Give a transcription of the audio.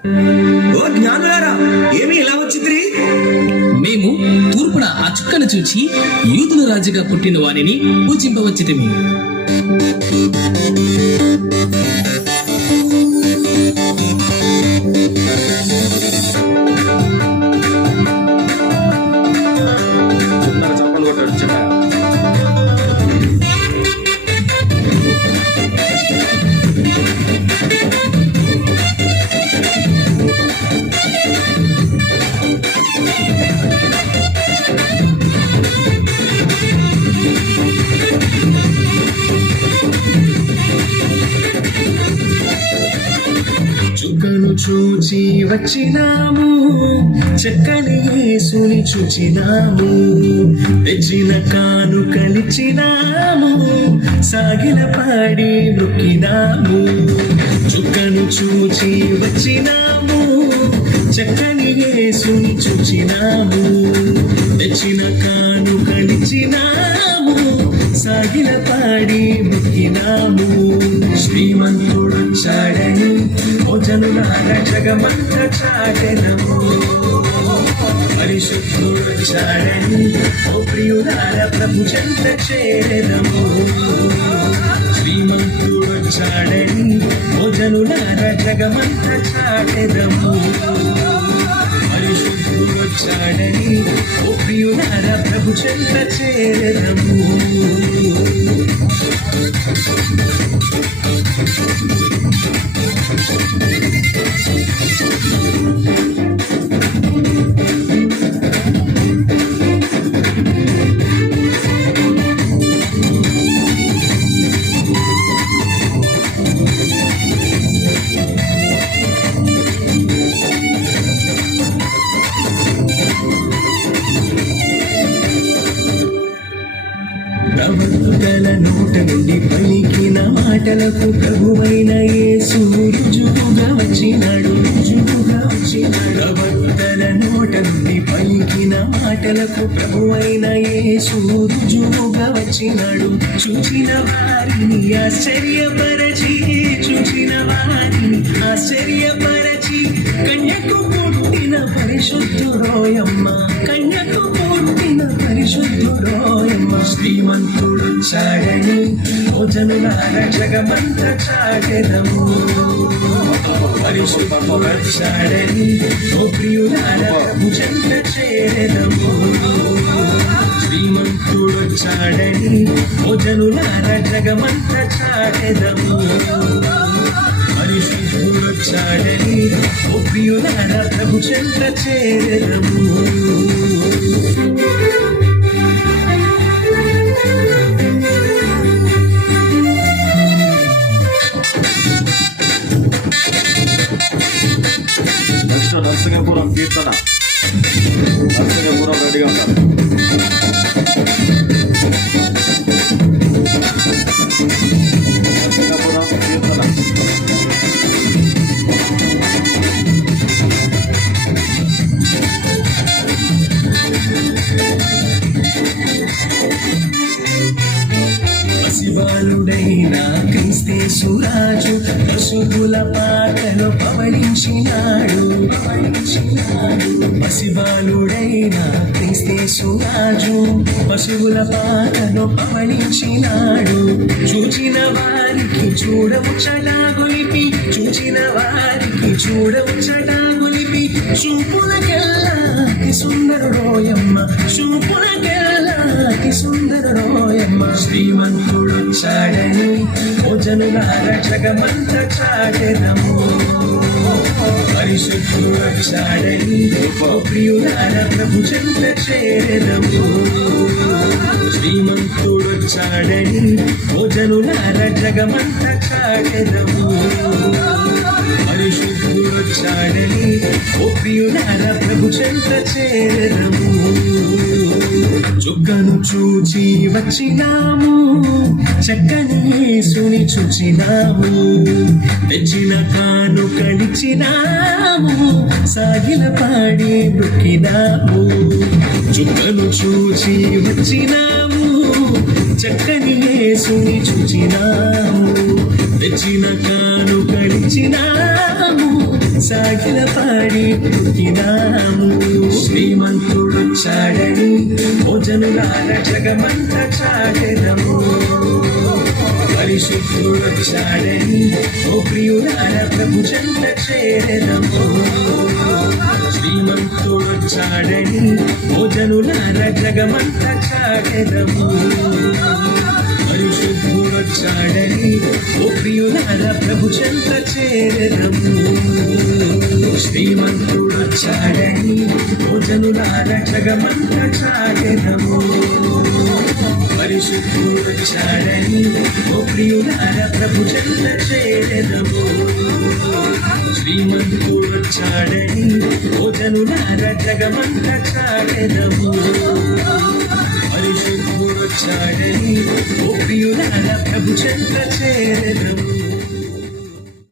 ఓ జ్ఞానులారా, ఏమి ఇలా వచ్చింది? మేము తూర్పున ఆ చుక్కను చూచి యూదుల రాజుగా పుట్టిన వానిని పూజింపవచ్చితిమి. చప్పలు కొట్టాడు చిన్న. చుక్కను చూచి వచ్చినాము, చక్కని యేసుని చూచినాము, తెచ్చిన కానుకలిచ్చినాము, సాగిల పాడి నొక్కినాము. చుక్కను చూచి వచ్చినాము, చక్కని యేసుని చూచినాము, తెచ్చిన కానుకలిచ్చినాము, సాగిల పాడి మొక్కినాము. శ్రీమంతుడొచ్చాడని ఓ జనులార జగమంత చాటెదము, పరిశుద్ధుడొచ్చాడని ఓ ప్రియులార ప్రభు చెంత చేరెదము. శ్రీమంతుడొచ్చాడని ఓ జనులార జగమంత చాటెదము, పరిశుద్ధుడొచ్చాడని ఓ ప్రియులార ప్రభు చెంత చేరెదము. ప్రవక్తల నోట నుండి పలికిన మాటలకు ప్రభువైన యేసు రుజువుగా వచ్చినాడు, రుజువుగా వచ్చినాడు. ప్రవక్తల నోట నుండి పలికిన మాటలకు ప్రభువైన యేసు రుజువుగా వచ్చినాడు. చూచిన వారిని ఆశ్చర్యపరచి, చూచిన వారిని ఆశ్చర్యపరచి, కన్యకు పుట్టిన పరిశుద్ధుడోయమ్మ, కన్యకు పుట్టిన పరిశుద్ధుడోయమ్మ. శ్రీమంతుడొచ్చాడని ఓ జనులార జగమంత చాటెదము, పరిశుద్ధుడొచ్చాడని ఓ ప్రియులార ప్రభు చెంత చేరెదము. శ్రీమంతుడొచ్చాడని ఓ జనులార జగమంత చాటెదము, పరిశుద్ధుడొచ్చాడని ఓ ప్రియులార ప్రభు చెంత చేరెదము. నరసింగపురం కీర్తన, నరసింగపురం రెడీగా ఉంటారు. నరసింగపురం కీర్తన. పసిబాలుడైన క్రీస్తేసురాజు పశువుల పాటలో పవళించినాడు, పసిబాలుడైన క్రీస్తేసురాజు పశువుల పాటలో పవళించినాడు. చూచిన వారికి చూడముచ్చటా గొలిపి, చూచిన వారికి చూడముచ్చటా గొలిపి, చూపులకెల్లా అతి సుందరుడోయమ్మ, చూపులకెల్లా అతి సుందరుడోయమ్మ. శ్రీమంతుడొచ్చాడని ఓ జనులార జగమంత చాటెదము, పరిశుద్ధుడొచ్చాడని ఓ ప్రియులార ప్రభు చెంత చేరెదము. శ్రీమంతుడొచ్చాడని ఓ జనులార జగమంత చాటెదము, పరిశుద్ధుడొచ్చాడని ఓ ప్రియులార ప్రభు చెంత చేరెదము. చుక్కను చూచి వచ్చినాము, చక్కని యేసుని చూచినాము, తెచ్చిన కానుకలిచ్చినాము, సాగిల పాడి నొక్కినాము. చుక్కను చూచి వచ్చినాము, చక్కని యేసుని చూచినాము, తెచ్చిన కానుకలిచ్చినాము, సాగిల పాడి పుట్టినాము శ్రీమంతుడొచ్చాడని భోజనులార జగమంత చాటెదము పరిశుద్ధుడొచ్చాడని ఓ ప్రియులార ప్రభు చెంత చేరెదము శ్రీమంతుడొచ్చాడని భోజనులార జగమంత చాటెదము పరిశుద్ధుడొచ్చాడని ఓ ప్రియులార ప్రభు చెంత చేరెదము శ్రీమంతుడొచ్చాడని భోజనులార జగమంత చాటెదము పరిశుద్ధుడొచ్చాడని ఓ ప్రియులార ప్రభు చెంత చేరెదము శ్రీమంతుడొచ్చాడని భోజనులార జగమంత చాటెదము పరిశుద్ధుడొచ్చాడని ఓ ప్రియులార ప్రభు చెంత చేరెదము